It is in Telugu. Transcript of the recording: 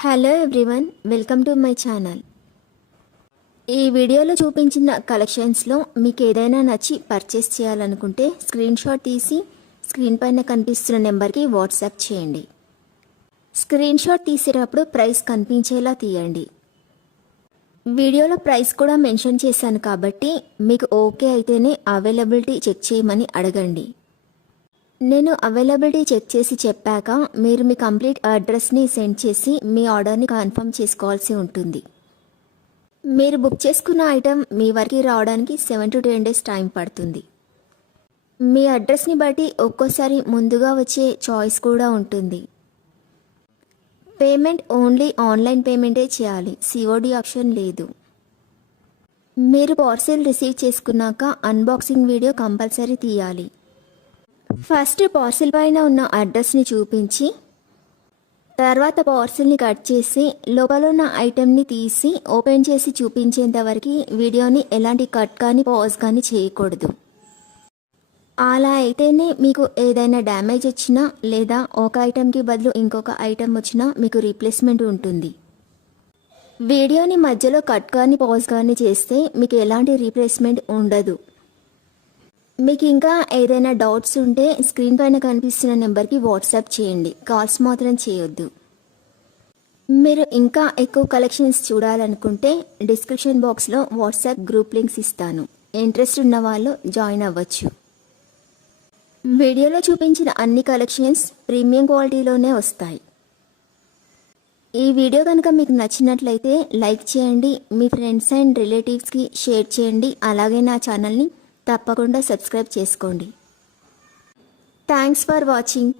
Hello everyone, welcome to my channel. ఈ వీడియోలో చూపించిన కలెక్షన్స్లో మీకు ఏదైనా నచ్చి పర్చేస్ చేయాలనుకుంటే స్క్రీన్ షాట్ తీసి స్క్రీన్ పైన కనిపిస్తున్న నెంబర్కి వాట్సాప్ చేయండి. స్క్రీన్ షాట్ తీసేటప్పుడు ప్రైస్ కనిపించేలా తీయండి. వీడియోలో ప్రైస్ కూడా మెన్షన్ చేశాను కాబట్టి మీకు ఓకే అయితేనే అవైలబిలిటీ చెక్ చేయమని అడగండి. నేను అవైలబిలిటీ చెక్ చేసి చెప్పాక మీరు మీ కంప్లీట్ అడ్రస్ని సెండ్ చేసి మీ ఆర్డర్ని కన్ఫర్మ్ చేసుకోవాల్సి ఉంటుంది. మీరు బుక్ చేసుకున్న ఐటెం మీ వరకు రావడానికి 7 to 10 days టైం పడుతుంది. మీ అడ్రస్ని బట్టి ఒక్కోసారి ముందుగా వచ్చే చాయిస్ కూడా ఉంటుంది. పేమెంట్ ఓన్లీ ఆన్లైన్ పేమెంటే చేయాలి, సిఓడి ఆప్షన్ లేదు. మీరు పార్సిల్ రిసీవ్ చేసుకున్నాక అన్బాక్సింగ్ వీడియో కంపల్సరీ తీయాలి. ఫస్ట్ పార్సిల్ పైన ఉన్న అడ్రస్ని చూపించి తర్వాత పార్సిల్ని కట్ చేసి లోపల ఉన్న ఐటెంని తీసి ఓపెన్ చేసి చూపించేంత వరకు వీడియోని ఎలాంటి కట్ కానీ పాజ్ కానీ చేయకూడదు. అలా అయితేనే మీకు ఏదైనా డ్యామేజ్ వచ్చినా లేదా ఒక ఐటెంకి బదులు ఇంకొక ఐటెం వచ్చినా మీకు రీప్లేస్మెంట్ ఉంటుంది. వీడియోని మధ్యలో కట్ కానీ పాజ్ కానీ చేస్తే మీకు ఎలాంటి రీప్లేస్మెంట్ ఉండదు. మీకు ఇంకా ఏదైనా డౌట్స్ ఉంటే స్క్రీన్ పైన కనిపిస్తున్న నెంబర్కి వాట్సాప్ చేయండి, కాల్స్ మాత్రం చేయొద్దు. మీరు ఇంకా ఎక్కువ కలెక్షన్స్ చూడాలనుకుంటే డిస్క్రిప్షన్ బాక్స్లో వాట్సాప్ గ్రూప్ లింక్స్ ఇస్తాను, ఇంట్రెస్ట్ ఉన్న వాళ్ళు జాయిన్ అవ్వచ్చు. వీడియోలో చూపించిన అన్ని కలెక్షన్స్ ప్రీమియం క్వాలిటీలోనే వస్తాయి. ఈ వీడియో కనుక మీకు నచ్చినట్లయితే లైక్ చేయండి, మీ ఫ్రెండ్స్ అండ్ రిలేటివ్స్కి షేర్ చేయండి. అలాగే నా ఛానల్ని తప్పకుండా సబ్స్క్రైబ్ చేసుకోండి. Thanks for watching.